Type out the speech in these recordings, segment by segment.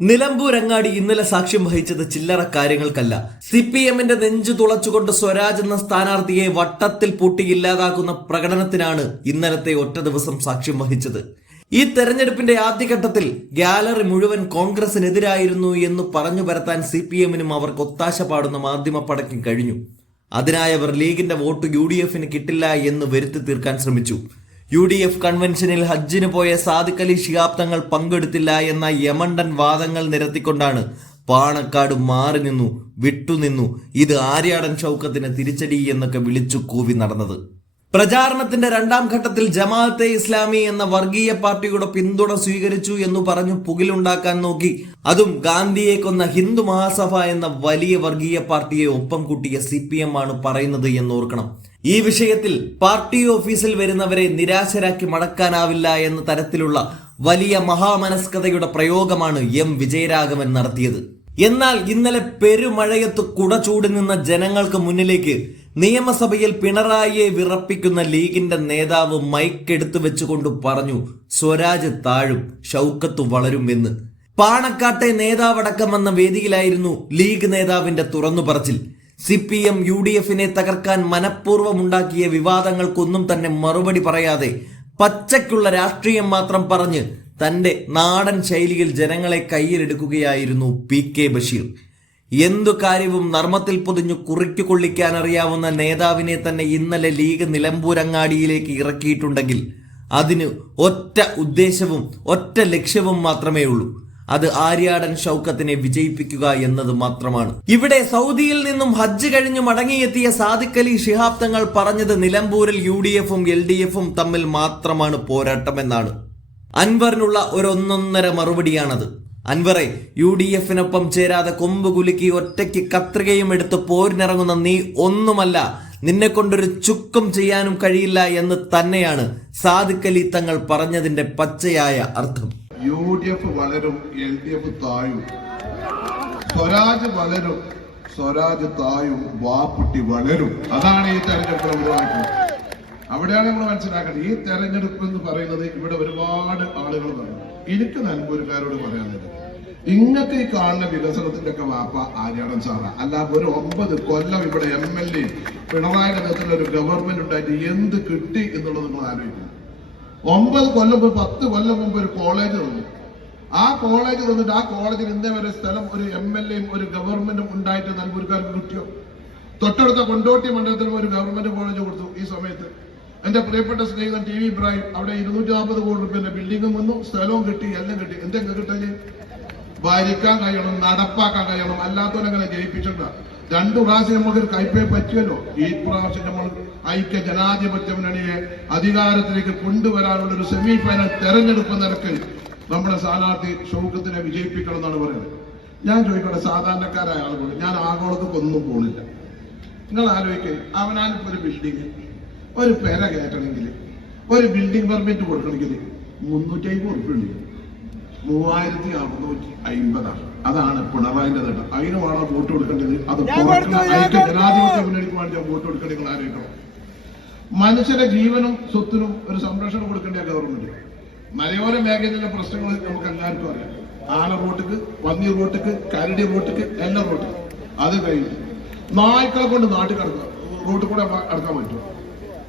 നിലമ്പൂർ അങ്ങാടി ഇന്നലെ സാക്ഷ്യം വഹിച്ചത് ചില്ലറ കാര്യങ്ങൾക്കല്ല. സി പി എമ്മിന്റെ നെഞ്ചു തുളച്ചുകൊണ്ട് സ്വരാജ് എന്ന സ്ഥാനാർത്ഥിയെ വട്ടത്തിൽ പൂട്ടി ഇല്ലാതാക്കുന്ന പ്രകടനത്തിനാണ് ഇന്നലത്തെ ഒറ്റ ദിവസം സാക്ഷ്യം വഹിച്ചത്. ഈ തെരഞ്ഞെടുപ്പിന്റെ ആദ്യഘട്ടത്തിൽ ഗാലറി മുഴുവൻ കോൺഗ്രസിനെതിരായിരുന്നു എന്ന് പറഞ്ഞു പരത്താൻ സി പി എമ്മിനും അവർക്ക് ഒത്താശ പാടുന്ന മാധ്യമ പടക്കം കഴിഞ്ഞു. അതിനായി അവർ ലീഗിന്റെ വോട്ട് യു ഡി എഫിന് കിട്ടില്ല എന്ന് വരുത്തി തീർക്കാൻ ശ്രമിച്ചു. യു ഡി എഫ് കൺവെൻഷനിൽ ഹജ്ജിന് പോയ സാദിഖ് അലി ശിഹാബ് തങ്ങൾ പങ്കെടുത്തില്ല എന്ന യമണ്ടൻ വാദങ്ങൾ നിരത്തിക്കൊണ്ടാണ് പാണക്കാട് മാറി നിന്നു വിട്ടുനിന്നു ഇത് ആര്യാടൻ ഷൗക്കത്തിന് തിരിച്ചടി എന്നൊക്കെ വിളിച്ചു കൂവി നടന്നത്. പ്രചാരണത്തിന്റെ രണ്ടാം ഘട്ടത്തിൽ ജമാഅത്തെ ഇസ്ലാമി എന്ന വർഗീയ പാർട്ടിയുടെ പിന്തുണ സ്വീകരിച്ചു എന്ന് പറഞ്ഞു പുകിലുണ്ടാക്കാൻ നോക്കി. അതും ഗാന്ധിയെ കൊന്ന ഹിന്ദു മഹാസഭ എന്ന വലിയ വർഗീയ പാർട്ടിയെ ഒപ്പം കൂട്ടിയ സി ആണ് പറയുന്നത് എന്നോർക്കണം. ഈ വിഷയത്തിൽ പാർട്ടി ഓഫീസിൽ വരുന്നവരെ നിരാശരാക്കി മടക്കാനാവില്ല എന്ന തരത്തിലുള്ള വലിയ മഹാമനസ്കതയുടെ പ്രയോഗമാണ് എം വിജയരാഘവൻ നടത്തിയത്. എന്നാൽ ഇന്നലെ പെരുമഴയത്ത് കുട ചൂടി നിന്ന ജനങ്ങൾക്ക് മുന്നിലേക്ക് നിയമസഭയിൽ പിണറായിയെ വിറപ്പിക്കുന്ന ലീഗിന്റെ നേതാവ് മൈക്ക് എടുത്തു വെച്ചുകൊണ്ട് പറഞ്ഞു സ്വരാജ് താഴും ഷൗക്കത്ത് വളരും എന്ന്. പാണക്കാട്ടെ നേതാവടക്കം എന്ന വേദിയിലായിരുന്നു ലീഗ് നേതാവിന്റെ തുറന്നു പറച്ചിൽ. C P M U D എഫിനെ തകർക്കാൻ മനഃപൂർവമുണ്ടാക്കിയ വിവാദങ്ങൾക്കൊന്നും തന്നെ മറുപടി പറയാതെ പച്ചയ്ക്കുള്ള രാഷ്ട്രീയം മാത്രം പറഞ്ഞ് തന്റെ നാടൻ ശൈലിയിൽ ജനങ്ങളെ കയ്യിലെടുക്കുകയായിരുന്നു പി കെ ബഷീർ. എന്തു കാര്യവും നർമ്മത്തിൽ പൊതിഞ്ഞു കുറിക്കു കൊള്ളിക്കാൻ അറിയാവുന്ന നേതാവിനെ തന്നെ ഇന്നലെ ലീഗ് നിലമ്പൂരങ്ങാടിയിലേക്ക് ഇറക്കിയിട്ടുണ്ടെങ്കിൽ അതിന് ഒറ്റ ഉദ്ദേശവും ഒറ്റ ലക്ഷ്യവും മാത്രമേ ഉള്ളൂ. അത് ആര്യാടൻ ഷൗക്കത്തിനെ വിജയിപ്പിക്കുക എന്നത് മാത്രമാണ്. ഇവിടെ സൗദിയിൽ നിന്നും ഹജ്ജ് കഴിഞ്ഞു മടങ്ങിയെത്തിയ സാദിഖ് അലി ഷിഹാബ് തങ്ങൾ പറഞ്ഞത് നിലമ്പൂരിൽ യു ഡി എഫും എൽ ഡി എഫും തമ്മിൽ മാത്രമാണ് പോരാട്ടമെന്നാണ്. അൻവറിനുള്ള ഒരൊന്നൊന്നര മറുപടിയാണത്. അൻവറെ യു ഡി എഫിനൊപ്പം ചേരാതെ കൊമ്പ് കുലുക്കി ഒറ്റയ്ക്ക് കത്രികയും എടുത്ത് പോരിനിറങ്ങുന്ന നീ ഒന്നുമല്ല. നിന്നെ കൊണ്ടൊരു ചുക്കും ചെയ്യാനും കഴിയില്ല എന്ന് തന്നെയാണ് അലി തങ്ങൾ പറഞ്ഞതിന്റെ പച്ചയായ അർത്ഥം. യു ഡി എഫ് വളരും എൽ ഡി എഫ് സ്വരാജ് വളരും സ്വരാജ് തായും വാപ്പുട്ടി വളരും അതാണ് ഈ തെരഞ്ഞെടുപ്പ് അവിടെയാണ് നമ്മൾ മനസ്സിലാക്കേണ്ടത്. ഈ തെരഞ്ഞെടുപ്പ് എന്ന് പറയുന്നത് ഇവിടെ ഒരുപാട് ആളുകൾ വന്നു. എനിക്ക് നൻപൂരുകാരോട് പറയാനുള്ളത്. ഇങ്ങനത്തെ ഈ കാണുന്ന വികസനത്തിന്റെ ഒക്കെ വാപ്പ ആര്യാടൻ സാറാ. അല്ല ഒരു ഒമ്പത് കൊല്ലം ഇവിടെ എം എൽ എ പിണറായിയുടെ നേതൃത്വത്തിൽ ഒരു ഗവൺമെന്റ് ഉണ്ടായിട്ട് എന്ത് കിട്ടി എന്നുള്ളത് നിങ്ങൾ ആലോചിക്കണം. ഒമ്പത് കൊല്ലം പത്ത് കൊല്ലം മുമ്പ് ഒരു കോളേജ് തന്നു ആ കോളേജ് തന്നിട്ട് ആ കോളേജിൽ ഇന്നേ വരെ സ്ഥലം ഒരു എം എൽ എയും ഒരു ഗവൺമെന്റും ഉണ്ടായിട്ട് നൽപൂർക്കാർക്ക് കിട്ടിയോ? തൊട്ടടുത്ത കൊണ്ടോട്ടി മണ്ഡലത്തിലും ഒരു ഗവൺമെന്റ് കോളേജ് കൊടുത്തു ഈ സമയത്ത്. എന്റെ പ്രിയപ്പെട്ട സ്നേഹിതൻ ടി വി ഇബ്രാഹിം അവിടെ ഇരുന്നൂറ്റി നാൽപ്പത് കോടി റുപ്യന്റെ ബിൽഡിംഗും വന്നു സ്ഥലവും കിട്ടി എല്ലാം കിട്ടി. എന്തെങ്കിലും കിട്ടൽ? ഭരിക്കാൻ കഴിയണം നടപ്പാക്കാൻ കഴിയണം അല്ലാത്തവരങ്ങനെ ജയിപ്പിച്ചിട്ട രണ്ടു പ്രാവശ്യം നമുക്കൊരു കൈപ്പേ പറ്റുമല്ലോ? ഈ പ്രാവശ്യം നമ്മൾ ഐക്യ ജനാധിപത്യ മുന്നണിയെ അധികാരത്തിലേക്ക് കൊണ്ടുവരാനുള്ള ഒരു സെമി ഫൈനൽ തെരഞ്ഞെടുപ്പ് നിരക്ക് നമ്മുടെ സ്ഥാനാർത്ഥി ഷൗക്കത്തിനെ വിജയിപ്പിക്കണം എന്നാണ് പറയുന്നത്. ഞാൻ ചോദിക്കട്ടെ സാധാരണക്കാരായ ആളുകൾ ഞാൻ ആഗോളത്തൊക്കെ ഒന്നും പോണില്ല. നിങ്ങൾ ആലോചിക്കേ അവനാനിപ്പോ ഒരു ബിൽഡിംഗ് ഒരു പെര കയറ്റണമെങ്കിൽ ഒരു ബിൽഡിംഗ് പെർമിറ്റ് കൊടുക്കണമെങ്കിൽ മുന്നൂറ്റി അമ്പത് ഉറുപ്പ് ഉണ്ട്. മൂവായിരത്തി അറുന്നൂറ്റി അമ്പതാണ് അതാണ് പിണറായിന്റെ നേട്ടം. അതിനുമാണ് വോട്ട് കൊടുക്കേണ്ടത്. അത് ഐക്യ ജനാധിപത്യ മുന്നണിക്ക് വേണ്ടി വോട്ട് കൊടുക്കേണ്ടത് നിങ്ങൾ ആലോചിക്കണം മനുഷ്യന്റെ ജീവനും സ്വത്തിനും ഒരു സംരക്ഷണം കൊടുക്കേണ്ട ഗവൺമെന്റ്. മലയോര മേഖലയിലെ പ്രശ്നങ്ങൾ നമുക്ക് എല്ലാവർക്കും അറിയാം. ആന റോട്ടിക്ക് പന്നി റോട്ടിക്ക് കരടി റോട്ടിക്ക് എല്ലാ റോട്ടിക്ക് അത് കഴിഞ്ഞു നായ്ക്കളെ കൊണ്ട് നാട്ടിൽ കിടക്കുക റോട്ടിൽ കൂടെ അടക്കാൻ പറ്റും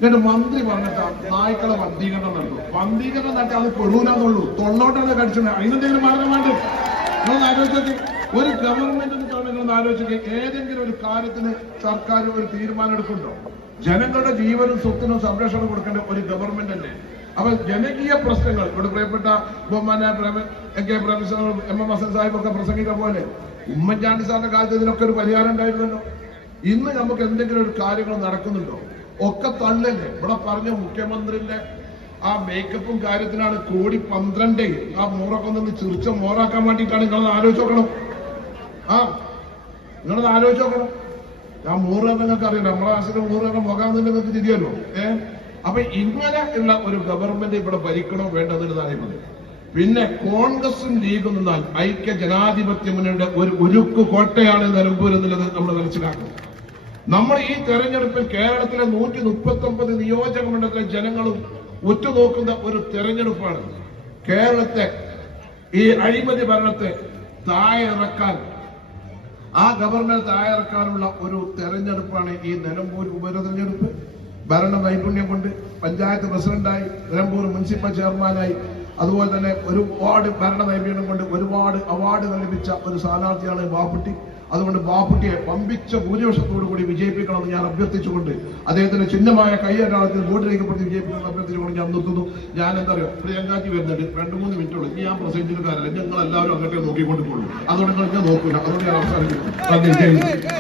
എന്നിട്ട് മന്ത്രി പറഞ്ഞിട്ട് നായ്ക്കളെ വന്ധീകരണം നടത്തു. വന്ധീകരണം നടത്തി അത് പെടൂലെന്നുള്ളൂ തൊള്ളോട്ടാണ് കടിച്ചത്. അതിനെന്തെങ്കിലും മാർഗം വേണ്ടേ? ഒരു ഗവൺമെന്റ് നിങ്ങൾ ആലോചിച്ചൊക്കെ. ഏതെങ്കിലും ഒരു കാര്യത്തിന് സർക്കാർ ഒരു തീരുമാനം എടുക്കുന്നുണ്ടോ? ജനങ്ങളുടെ ജീവനും സ്വത്തിനും സംരക്ഷണം കൊടുക്കേണ്ട ഒരു ഗവൺമെന്റ് അല്ലേ? അപ്പൊ ജനകീയ പ്രശ്നങ്ങൾ ഇവിടെ പ്രിയപ്പെട്ട A K professor M M Hasan Sahib ഒക്കെ പ്രസംഗിച്ച പോലെ ഉമ്മൻചാണ്ടി സാറിന്റെ കാലത്ത് ഇതിനൊക്കെ ഒരു പരിഹാരം ഉണ്ടായിരുന്നല്ലോ. ഇന്ന് നമുക്ക് എന്തെങ്കിലും ഒരു കാര്യങ്ങൾ നടക്കുന്നുണ്ടോ? ഒക്കെ തള്ളല്ലേ ഇവിടെ പറഞ്ഞ മുഖ്യമന്ത്രിന്റെ ആ മേക്കപ്പും കാര്യത്തിനാണ് കോടി പന്ത്രണ്ട് ആ മോറൊക്കെ നിന്ന് ചിറിച്ച മോറാക്കാൻ വേണ്ടിയിട്ടാണ് നിങ്ങളത് ആലോചിച്ച് നോക്കണം. ആ നിങ്ങളത് ആലോചിച്ച് നോക്കണം. ഞാൻ മൂറ് നിങ്ങൾക്ക് അറിയില്ല നമ്മളെ ആശയം മൂറ് മുഖം നിങ്ങൾക്ക് തിരിയല്ലോ ഏ? അപ്പൊ ഇങ്ങനെ ഉള്ള ഒരു ഗവൺമെന്റ് ഇവിടെ ഭരിക്കണോ വേണ്ടതെന്ന് അറിയുന്നത് പിന്നെ കോൺഗ്രസും ലീഗും നിന്നാൽ ഐക്യ ജനാധിപത്യ മുന്നണിയുടെ ഒരു ഒരുക്കു കോട്ടയാണ് നിലമ്പൂർ എന്നുള്ളത് നമ്മൾ മനസ്സിലാക്കണം. നമ്മൾ ഈ തെരഞ്ഞെടുപ്പിൽ കേരളത്തിലെ നൂറ്റി മുപ്പത്തി ഒമ്പത് നിയോജക മണ്ഡലത്തിലെ ജനങ്ങളും ഉറ്റുനോക്കുന്ന ഒരു തെരഞ്ഞെടുപ്പാണ്. കേരളത്തെ ഈ അഴിമതി ഭരണത്തെ താഴെ ഇറക്കാൻ ആ ഗവർണർ താഴെ ഇറക്കാനുള്ള ഒരു തെരഞ്ഞെടുപ്പാണ് ഈ നിലമ്പൂർ ഉപതെരഞ്ഞെടുപ്പ്. ഭരണ നൈപുണ്യം കൊണ്ട് പഞ്ചായത്ത് പ്രസിഡന്റായി നിലമ്പൂർ മുനിസിപ്പൽ ചെയർമാനായി അതുപോലെ തന്നെ ഒരുപാട് ഭരണ നൈപുണ്യം കൊണ്ട് ഒരുപാട് അവാർഡുകൾ ലഭിച്ച ഒരു സ്ഥാനാർത്ഥിയാണ് ബാപ്പുട്ടി. അതുകൊണ്ട് ബാപ്പുട്ടിയെ പമ്പിച്ച ഭൂരിപക്ഷത്തോടു കൂടി വിജയിപ്പിക്കണമെന്ന് ഞാൻ അഭ്യർത്ഥിച്ചുകൊണ്ട് അദ്ദേഹത്തിന്റെ ചിഹ്നമായ കൈയടാളത്തിൽ വോട്ട് രേഖപ്പെടുത്തി വിജയിപ്പിക്കണമെന്ന് അഭ്യർത്ഥിച്ചുകൊണ്ട് ഞാൻ നിർത്തുന്നു. ഞാൻ എന്താ പറയുക പ്രിയങ്കാജി വരുന്നുണ്ട് രണ്ട് മൂന്ന് മിനിറ്റുള്ളൂ ഇനി ഞാൻ പ്രസംഗിച്ചിട്ട് കാര്യമില്ല. ഞങ്ങൾ എല്ലാവരും അങ്ങോട്ടേ നോക്കിക്കൊണ്ട് പോകുള്ളൂ അതുകൊണ്ട് നിങ്ങൾ ഞാൻ നോക്കൂല. അതുകൊണ്ട് ഞാൻ ഹിന്ദ്.